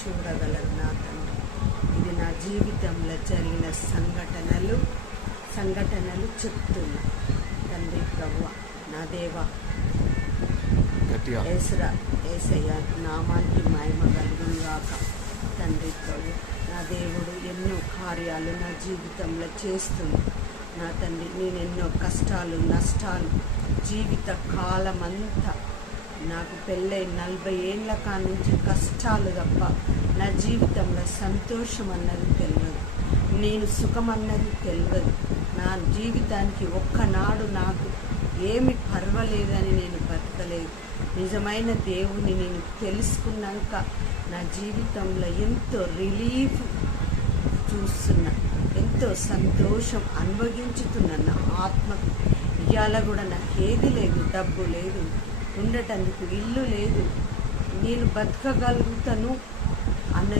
చూడగలరు నా తండ్రి. ఇది నా జీవితంలో జరిగిన సంఘటనలు చెప్తున్నా తండ్రి. ప్రభువా, నా దేవా, ఏసయ్య నామానికి మహిమ కలుగుగాక తండ్రి. ప్రభు, నా దేవుడు ఎన్నో కార్యాలు నా జీవితంలో చేస్తుంది నా తండ్రి. నేను ఎన్నో కష్టాలు నష్టాలు జీవిత కాలమంతా, నాకు పెళ్ళై 40 ఏళ్ళ కానుంచి కష్టాలు తప్ప నా జీవితంలో సంతోషం అన్నది తెలియదు, నేను సుఖం అన్నది తెలియదు. నా జీవితానికి ఒక్కనాడు నాకు ఏమి పర్వాలేదని నేను బతకలేదు. నిజమైన దేవుని నేను తెలుసుకున్నాక నా జీవితంలో ఎంతో రిలీఫ్ చూస్తున్నా, ఎంతో సంతోషం అనుభవించుతున్నా. నా ఆత్మకు ఇవాళ కూడా నాకేది లేదు, డబ్బు లేదు, ఉండటానికి ఇల్లు లేదు, నేను బతకగలుగుతాను అన్నది